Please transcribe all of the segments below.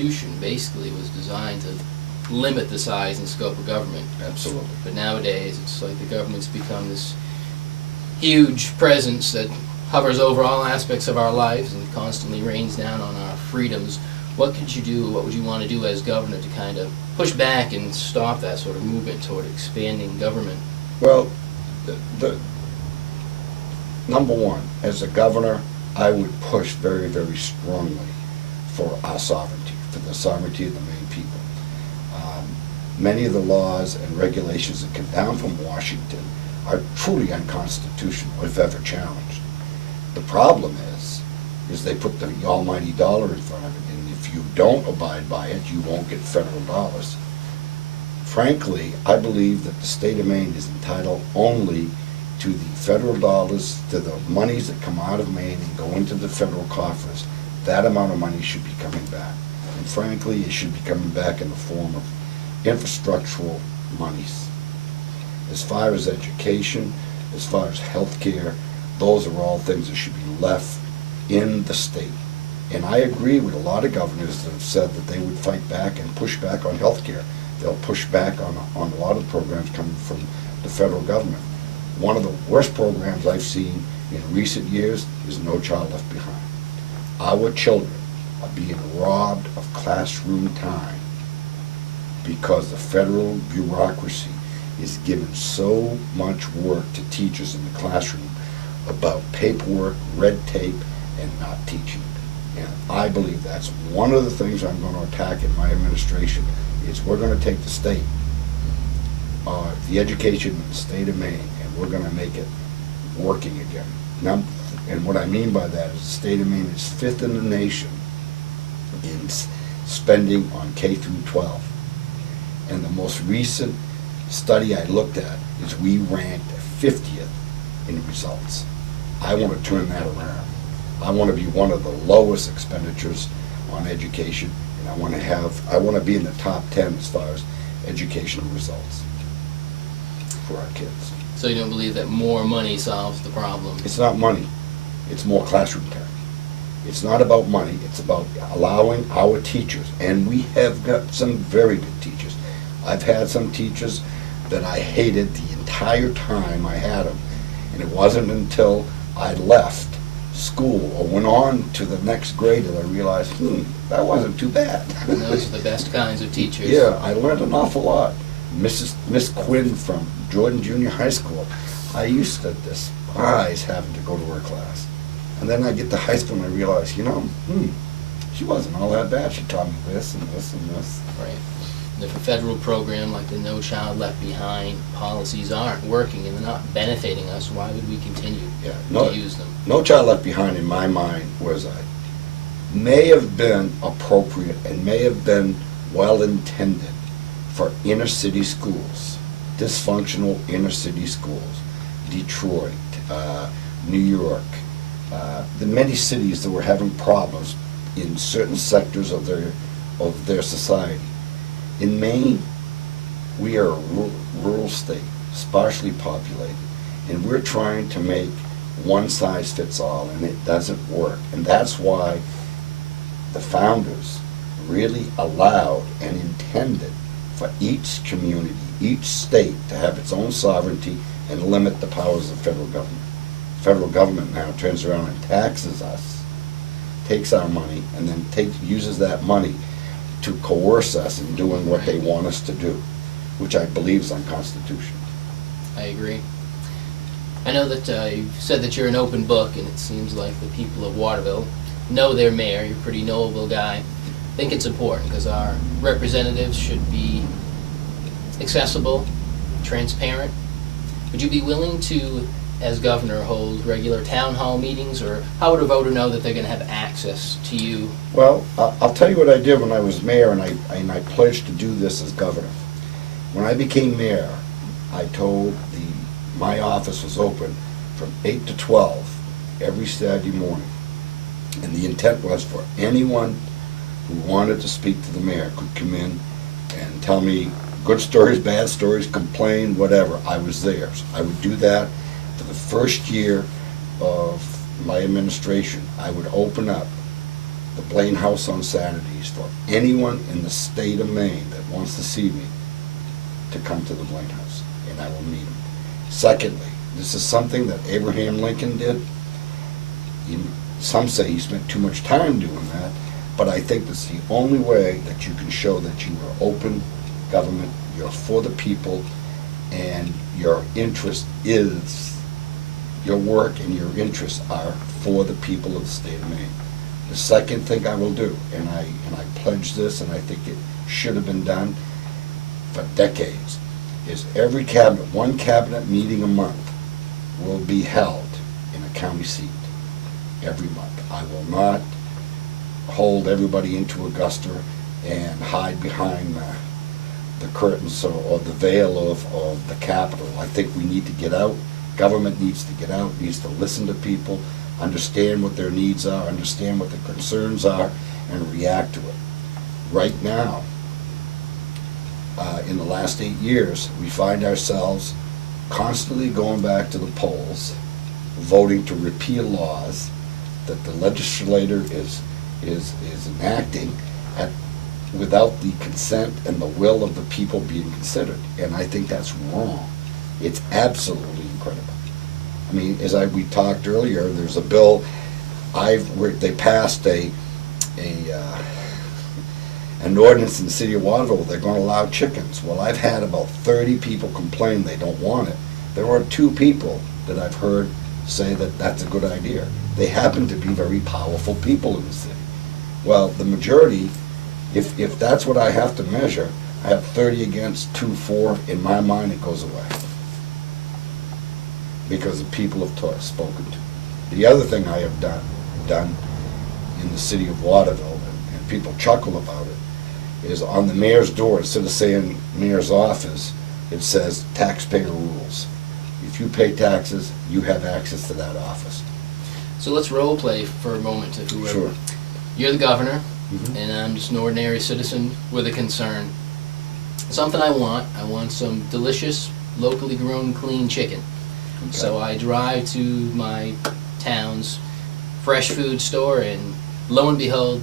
Constitution basically was designed to limit the size and scope of government. Absolutely. But nowadays, it's like the government's become this huge presence that hovers over all aspects of our lives and constantly rains down on our freedoms. What could you do, what would you want to do as governor to kind of push back and stop that sort of movement toward expanding government? Well, the number one, as a governor, I would push very, very strongly for our sovereignty, for the sovereignty of the Maine people. Many of the laws and regulations that come down from Washington are truly unconstitutional if ever challenged. The problem is they put the almighty dollar in front of it, and if you don't abide by it, you won't get federal dollars. Frankly, I believe that the state of Maine is entitled only to the federal dollars, to the monies that come out of Maine and go into the federal coffers. That amount of money should be coming back. And frankly, it should be coming back in the form of infrastructural monies. As far as education, as far as health care, those are all things that should be left in the state. And I agree with a lot of governors that have said that they would fight back and push back on health care. They'll push back on a lot of programs coming from the federal government. One of the worst programs I've seen in recent years is No Child Left Behind. Our children are being robbed of classroom time because the federal bureaucracy is giving so much work to teachers in the classroom about paperwork, red tape, and not teaching. And I believe that's one of the things I'm going to attack in my administration, is we're going to take the state, the education in the state of Maine, and we're going to make it working again. Now, and what I mean by that is the state of Maine is 5th in the nation in spending on K through 12. And the most recent study I looked at is we ranked 50th in results. I want to turn that around. I want to be one of the lowest expenditures on education, and I want to be in the top 10 as far as educational results for our kids. So you don't believe that more money solves the problem? It's not money. It's more classroom time. It's not about money. It's about allowing our teachers, and we have got some very good teachers. I've had some teachers that I hated the entire time I had them, and it wasn't until I left school or went on to the next grade that I realized, that wasn't too bad. And those are the best kinds of teachers. Yeah, I learned an awful lot. Miss Quinn from Jordan Junior High School, I used to despise having to go to her class. And then I get to high school and I realize, she wasn't all that bad. She taught me this and this and this. Right. And if a federal program like the No Child Left Behind policies aren't working and they're not benefiting us, why would we continue to use them? No Child Left Behind, in my mind, may have been appropriate and may have been well intended for inner city schools, dysfunctional inner city schools, Detroit, New York, the many cities that were having problems in certain sectors of their society. In Maine, we are a rural state, sparsely populated, and we're trying to make one size fits all, and it doesn't work. And that's why the founders really allowed and intended for each community, each state to have its own sovereignty and limit the powers of the federal government. The federal government now turns around and taxes us, takes our money, and then uses that money to coerce us in doing what they want us to do, which I believe is unconstitutional. I agree. I know that you've said that you're an open book, and it seems like the people of Waterville know their mayor. You're a pretty knowable guy. I think it's important because our representatives should be accessible, transparent. Would you be willing to, as governor, hold regular town hall meetings, or how would a voter know that they're going to have access to you? Well, I'll tell you what I did when I was mayor, and I pledged to do this as governor. When I became mayor, I told my office was open from 8 to 12 every Saturday morning. And the intent was for anyone who wanted to speak to the mayor could come in and tell me good stories, bad stories, complain, whatever. I was there. So I would do that for the first year of my administration. I would open up the Blaine House on Saturdays for anyone in the state of Maine that wants to see me to come to the Blaine House, and I will meet them. Secondly, this is something that Abraham Lincoln did. Some say he spent too much time doing that, but I think that's the only way that you can show that you are open government, you're for the people, and your interest is, your work and your interests are for the people of the state of Maine. The second thing I will do, and I pledge this, and I think it should have been done for decades, is every cabinet, one cabinet meeting a month will be held in a county seat every month. I will not hold everybody into Augusta and hide behind the curtains or the veil of the Capitol. I think we need to get out. Government needs to get out, needs to listen to people, understand what their needs are, understand what their concerns are, and react to it. Right now, in the last 8 years, we find ourselves constantly going back to the polls, voting to repeal laws that the legislator is enacting without the consent and the will of the people being considered. And I think that's wrong. It's absolutely incredible. I mean, we talked earlier, there's a bill, they passed an ordinance in the city of Waterville, they're going to allow chickens. Well, I've had about 30 people complain they don't want it. There are 2 people that I've heard say that that's a good idea. They happen to be very powerful people in the city. Well, the majority, if that's what I have to measure, I have 30 against 2 for, in my mind it goes away. Because the people have spoken to. The other thing I have done in the city of Waterville, and people chuckle about it, is on the mayor's door, instead of saying mayor's office, it says taxpayer rules. If you pay taxes, you have access to that office. So let's role play for a moment to whoever. Sure. You're the governor, Mhm. and I'm just an ordinary citizen with a concern. Something I want some delicious, locally grown, clean chicken. Okay. So I drive to my town's fresh food store, and lo and behold,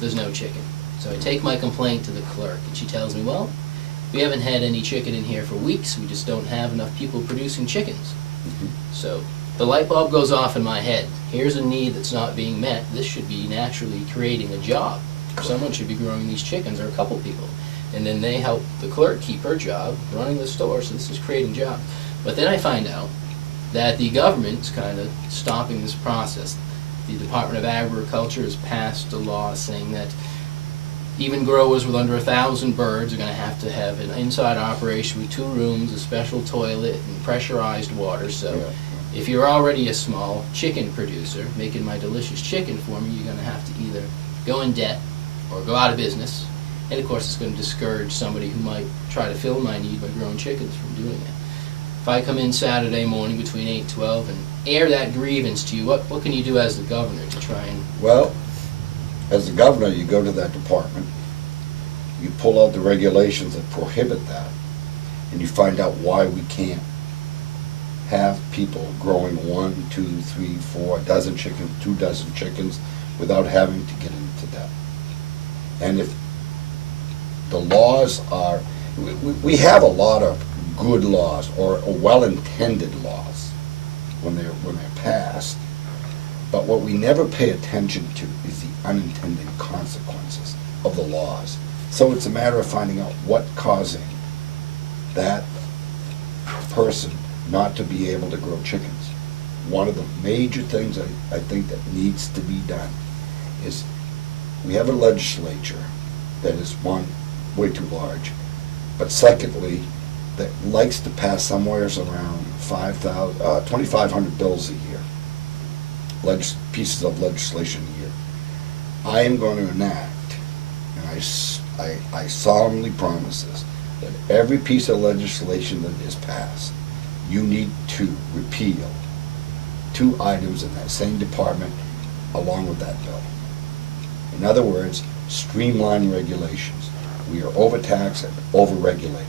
there's no chicken. So I take my complaint to the clerk, and she tells me, well, we haven't had any chicken in here for weeks. We just don't have enough people producing chickens. Mhm. So the light bulb goes off in my head. Here's a need that's not being met. This should be naturally creating a job. Someone should be growing these chickens, or a couple people. And then they help the clerk keep her job running the store, so this is creating jobs. But then I find out that the government's kind of stopping this process. The Department of Agriculture has passed a law saying that even growers with under 1,000 birds are going to have an inside operation with 2 rooms, a special toilet, and pressurized water. So Yeah. if you're already a small chicken producer making my delicious chicken for me, you're going to have to either go in debt or go out of business. And of course, it's going to discourage somebody who might try to fill my need by growing chickens from doing it. If I come in Saturday morning between 8 and 12 and air that grievance to you, what can you do as the governor to try and... Well, as the governor, you go to that department, you pull out the regulations that prohibit that, and you find out why we can't have people growing 1, 2, 3, 4, a dozen chickens, 2 dozen chickens without having to get into debt. And if the laws are, we have a lot of good laws or well-intended laws when they're passed, but what we never pay attention to is the unintended consequences of the laws. So it's a matter of finding out what causing that person not to be able to grow chickens. One of the major things I think that needs to be done is we have a legislature that is, one, way too large, but secondly, that likes to pass somewhere around 2,500 bills a year, pieces of legislation a year. I am going to enact, and I solemnly promise this, that every piece of legislation that is passed, you need to repeal 2 items in that same department along with that bill. In other words, streamline regulations. We are overtaxed and overregulated.